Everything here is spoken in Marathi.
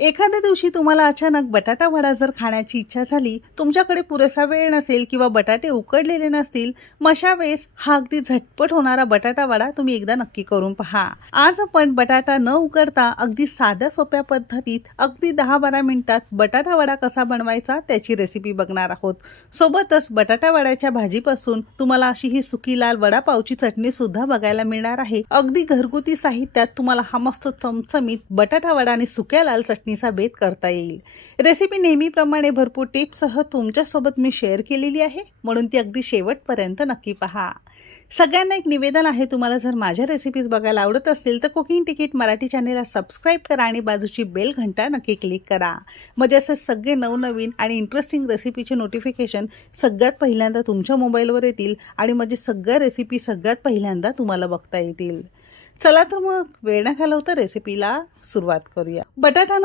एखाद्या दिवशी तुम्हाला अचानक बटाटा वडा जर खाण्याची इच्छा झाली, तुमच्याकडे पुरेसा वेळ नसेल किंवा बटाटे उकडलेले नसतील, मग अशा वेळेस हा अगदी झटपट होणारा बटाटा वडा तुम्ही एकदा नक्की करून पहा। आज आपण बटाटा न उकडता अगदी साध्या सोप्या पद्धतीत अगदी 10-12 मिनिटात बटाटा वडा कसा बनवायचा त्याची रेसिपी बघणार आहोत। सोबतच बटाटा वड्याच्या भाजीपासून तुम्हाला अशी ही सुकी लाल वडापावची चटणी सुद्धा बघायला मिळणार आहे। अगदी घरगुती साहित्यात तुम्हाला हा मस्त चमचमीत बटाटा वडा आणि सुक्या लाल चटणीचा बेत करता येईल। रेसिपी नेहमीप्रमाणे भरपूर टिप्ससह तुमच्यासोबत मी शेअर केलेली आहे, म्हणून ती अगदी शेवटपर्यंत नक्की पहा। सगळ्यांना एक निवेदन आहे, तुम्हाला जर माझ्या रेसिपीज बघायला आवडत असतील तर कुकिंग तिकीट मराठी चॅनेलला सबस्क्राइब करा आणि बाजूची बेल घंटा नक्की क्लिक करा, म्हणजे असे सगळे नवनवीन आणि इंटरेस्टिंग रेसिपीचे नोटिफिकेशन सगळ्यात पहिल्यांदा तुमच्या मोबाईलवर येतील आणि माझी सगळ्या रेसिपी सगळ्यात पहिल्यांदा तुम्हाला बघता येतील। चला तर मग वेळ न घालवता रेसिपीला सुरुवात करूया। बटाटा